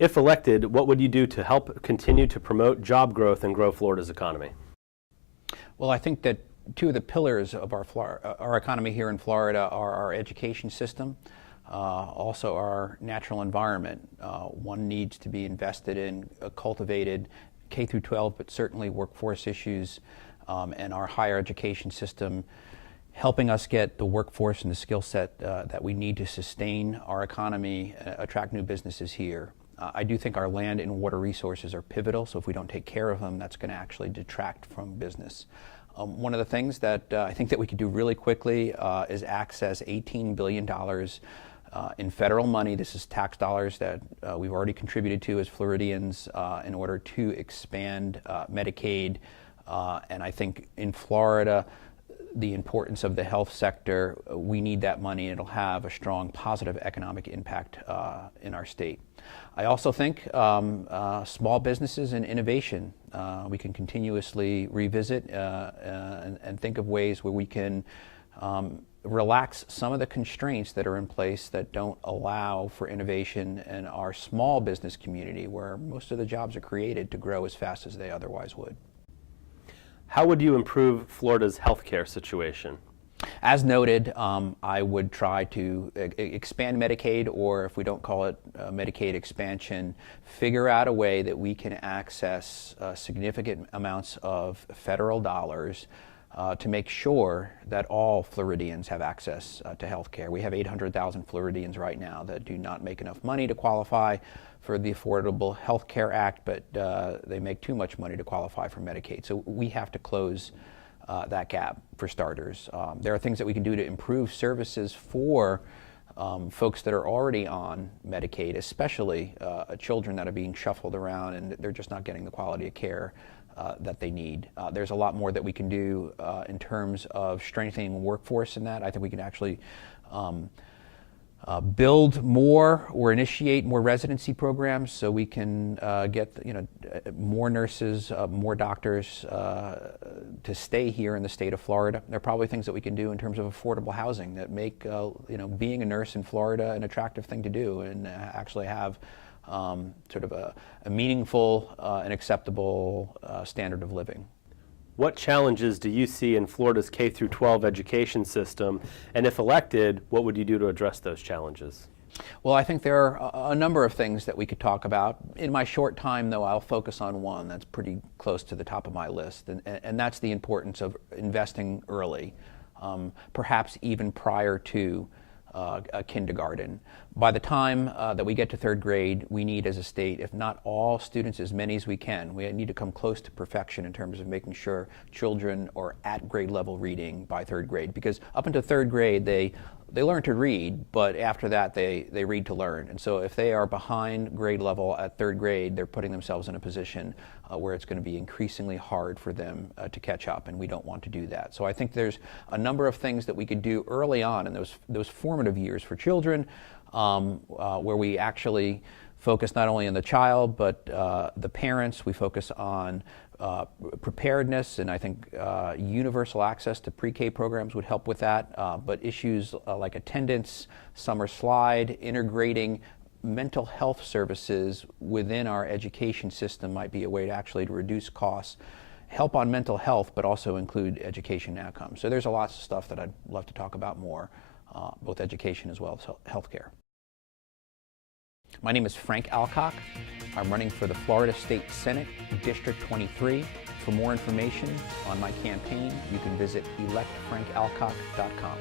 If elected, what would you do to help continue to promote job growth and grow Florida's economy? Well, I think that two of the pillars of our economy here in Florida are our education system, also our natural environment. One needs to be invested in cultivated K through 12, but certainly workforce issues, and our higher education system helping us get the workforce and the skill set that we need to sustain our economy, attract new businesses here. I do think our land and water resources are pivotal, so if we don't take care of them, that's going to actually detract from business. One of the things that I think that we could do really quickly is access $18 billion in federal money. This is tax dollars that we've already contributed to as Floridians in order to expand Medicaid. And I think in Florida, the importance of the health sector, we need that money, and it'll have a strong positive economic impact in our state. I also think small businesses and innovation, we can continuously revisit and think of ways where we can relax some of the constraints that are in place that don't allow for innovation in our small business community, where most of the jobs are created, to grow as fast as they otherwise would. How would you improve Florida's healthcare situation? As noted, I would try to expand Medicaid, or if we don't call it Medicaid expansion, figure out a way that we can access significant amounts of federal dollars to make sure that all Floridians have access to health care. We have 800,000 Floridians right now that do not make enough money to qualify for the Affordable Health Care Act, but they make too much money to qualify for Medicaid. So we have to close that gap, for starters. There are things that we can do to improve services for folks that are already on Medicaid, especially children that are being shuffled around and they're just not getting the quality of care that they need. There's a lot more that we can do in terms of strengthening the workforce in that. I think we can actually build more or initiate more residency programs so we can get more nurses, more doctors to stay here in the state of Florida. There are probably things that we can do in terms of affordable housing that make being a nurse in Florida an attractive thing to do, and actually have sort of a meaningful and acceptable standard of living. What challenges do you see in Florida's K through 12 education system, and if elected, what would you do to address those challenges? Well, I think there are a number of things that we could talk about. In my short time, though, I'll focus on one that's pretty close to the top of my list, and that's the importance of investing early, perhaps even prior to a kindergarten. By the time that we get to third grade, we need, as a state, if not all students, as many as we can. We need to come close to perfection in terms of making sure children are at grade level reading by third grade, because up until third grade they learn to read, but after that they read to learn. And so if they are behind grade level at third grade, they're putting themselves in a position where it's going to be increasingly hard for them to catch up, and we don't want to do that. So I think there's a number of things that we could do early on in those formative years for children, where we actually focus not only on the child but the parents. We focus on preparedness, and I think universal access to pre-K programs would help with that, but issues like attendance, summer slide, integrating mental health services within our education system might be a way to actually reduce costs, help on mental health, but also include education outcomes. So there's a lot of stuff that I'd love to talk about more, both education as well as healthcare. My name is Frank Alcock. I'm running for the Florida State Senate, District 23. For more information on my campaign, you can visit electfrankalcock.com.